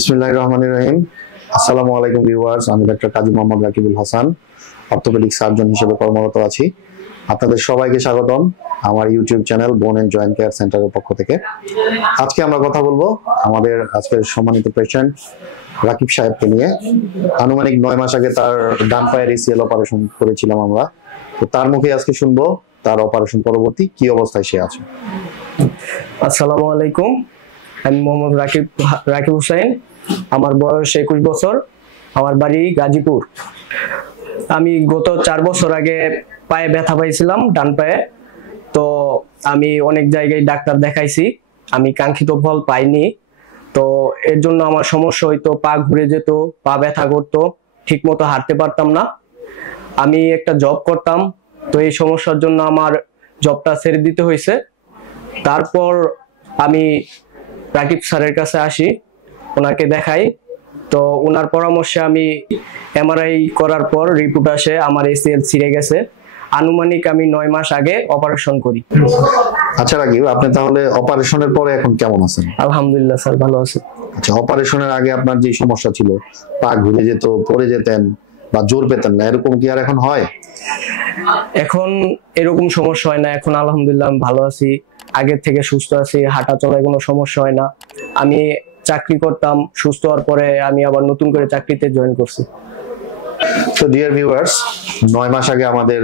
বিসমিল্লাহির রহমানির রহিম। আসসালামু আলাইকুম ভিউয়ার্স, আমি doctor Kazi Mohammad Rakibul Hasan, orthopaedic surgeon হিসেবে কর্মরত আছি। আপনাদের সবাইকে স্বাগতম আমার ইউটিউব চ্যানেল বোন এন্ড জয়েন্ট কেয়ার সেন্টারের পক্ষ থেকে। আজকে আমরা কথা বলবো আমাদের আজকের সম্মানিত পেশেন্ট রাকিব সাহেবকে নিয়ে। আনুমানিক 9 মাস আগে তার ডান পায়ের এসিএল অপারেশন করেছিলাম আমরা। তো তার মুখে আজকে শুনবো তার অপারেশন পরবর্তী কি অবস্থায় সে আছে। আসসালামু আলাইকুম, আমি মোহাম্মদ রাকিব হুসাইন। আমার বয়স 21 বছর, আমার বাড়ি গাজীপুর। আমি গত 4 বছর আগে পায়ে ব্যথা পাইছিলাম, ডান পায়ে। তো আমি অনেক জায়গায় ডাক্তার দেখাইছি, আমি কাঙ্ক্ষিত ফল পাইনি। তো এর জন্য আমার সমস্যা হইতো, পা ঘুরে যেত, পা ব্যথা করতো, ঠিক মতো হাঁটতে পারতাম না। আমি একটা জব করতাম, তো এই সমস্যার জন্য আমার জবটা ছেড়ে দিতে হয়েছে। তারপর আমি রাকিব স্যারের কাছে আসি, ওনাকে দেখাই। তো ওনার পরামর্শে আমি এমআরআই করার পর রিপোর্ট আসে আমার এসিএল ছিঁড়ে গেছে। আনুমানিক আমি 9 মাস আগে অপারেশন করি। আচ্ছা রাকিব, আপনি তাহলে অপারেশনের পরে এখন কেমন আছেন? আলহামদুলিল্লাহ স্যার, ভালো আছি। আচ্ছা, অপারেশনের আগে আপনার যে সমস্যা ছিল, পা ঘুরে যেত, পড়ে যেতেন বা জোর পেতেন না, এরকম কি আর এখন হয়? এখন এরকম সমস্যা হয় না, এখন আলহামদুলিল্লাহ আমি ভালো আছি, আগের থেকে সুস্থ আছি, হাঁটা চলায় কোনো সমস্যা হয় না। আমি চাকরি করতাম, সুস্থ হওয়ার পরে আমি আবার নতুন করে চাকরিতে জয়েন করছি। তো ডিয়ার ভিউয়ার্স, 9 মাস আগে আমাদের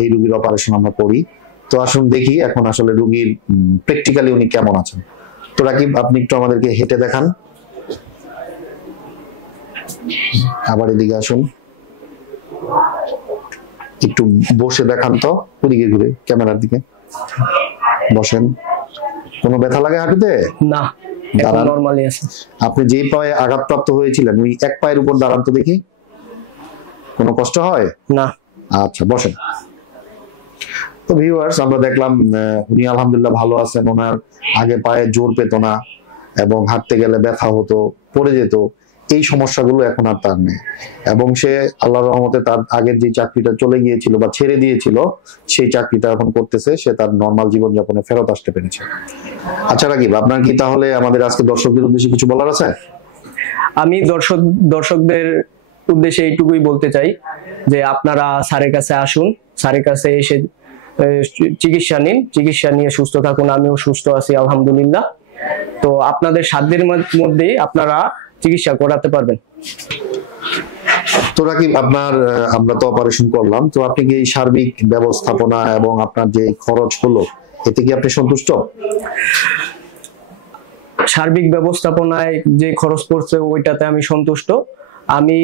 এই রোগীর অপারেশন আমরা করি। তো আসুন দেখি এখন আসলে রোগীর প্র্যাকটিক্যালি উনি কেমন আছেন। তো রাকিব, আপনি একটু আমাদেরকে হেঁটে দেখান, আবার এদিকে আসুন, একটু বসে দেখান তো, ওদিকে ঘুরে ক্যামেরার দিকে বসেন। কোনো ব্যথা লাগে হাঁটুতে? না, এখন নরমালি আছে। আপনি যে পায়ে আঘাতপ্রাপ্ত হয়েছিলেন ওই এক পায়ের উপর দাঁড়ান তো দেখি, কোনো কষ্ট হয় না? আচ্ছা, বসেন। তো ভিউয়ার্স, আমরা দেখলাম উনি আলহামদুলিল্লাহ ভালো আছেন। ওনার আগে পায়ে জোর পেত না এবং হাঁটতে গেলে ব্যথা হতো, পড়ে যেত, এই সমস্যাগুলো এখন আর তার নেই। এবং সে আল্লাহর রহমতে তার আগের যে চাকরিটা চলে গিয়েছিল বা ছেড়ে দিয়েছিল, সেই চাকরিটা এখন করতেছে, সে তার নর্মাল জীবনযাপনে ফেরত আসতে পেরেছে। আচ্ছা রাকিব, আপনার কি তাহলে আমাদের আজকে দর্শকদের উদ্দেশ্যে কিছু বলার আছে? আমি দর্শকদের উদ্দেশ্যে এইটুকুই বলতে চাই যে আপনারা স্যারের কাছে আসুন, স্যারের কাছে এসে চিকিৎসা নিন, চিকিৎসা নিয়ে সুস্থ থাকুন। আমিও সুস্থ আছি আলহামদুলিল্লাহ। তো আপনাদের সাধ্যের মধ্যেই আপনারা চিকিৎসা করাতে পারবেন। তো রাকিব, আমরা তো অপারেশন করলাম, তো আপনি কি এই সার্বিক ব্যবস্থাপনা এবং আপনার যে খরচ হলো, এতে কি আপনি সন্তুষ্ট? সার্বিক ব্যবস্থাপনায় যে খরচ পড়ছে ওইটাতে আমি সন্তুষ্ট। আমি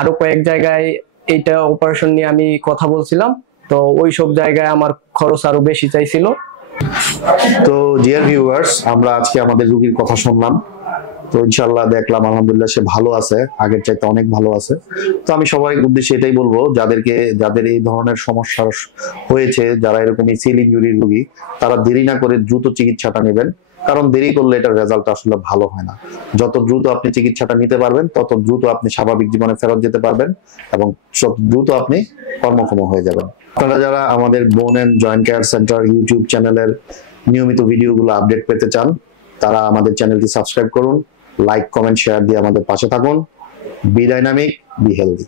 আরো কয়েক জায়গায় এইটা অপারেশন নিয়ে আমি কথা বলছিলাম, তো ওই সব জায়গায় আমার খরচ আরো বেশি চাইছিল। তো ডিয়ার ভিউয়ার্স, আমরা আজকে আমাদের রোগীর কথা শুনলাম। তো ইনশাআল্লাহ দেখলাম আলহামদুলিল্লাহ সে ভালো আছে, আগের চাইতে অনেক ভালো আছে। তো আমি সবাই উদ্দেশ্যে এটাই বলবো, যাদের এই ধরনের সমস্যা হয়েছে, যারা এরকম এসিএল ইনজুরির রোগী, তারা দেরি না করে দ্রুত চিকিৎসাটা নেবেন। কারণ দেরি করলে এটার রেজাল্ট আসলে ভালো হয় না। যত দ্রুত আপনি চিকিৎসাটা নিতে পারবেন, তত দ্রুত আপনি স্বাভাবিক জীবনে ফেরত যেতে পারবেন এবং দ্রুত আপনি কর্মক্ষম হয়ে যাবেন। আপনারা যারা আমাদের bone and joint care center YouTube চ্যানেলের নিয়মিত ভিডিওগুলো আপডেট পেতে চান, তারা আমাদের চ্যানেলটি সাবস্ক্রাইব করুন, লাইক, কমেন্ট, শেয়ার দিয়ে আমাদের পাশে থাকুন। Be dynamic, be healthy.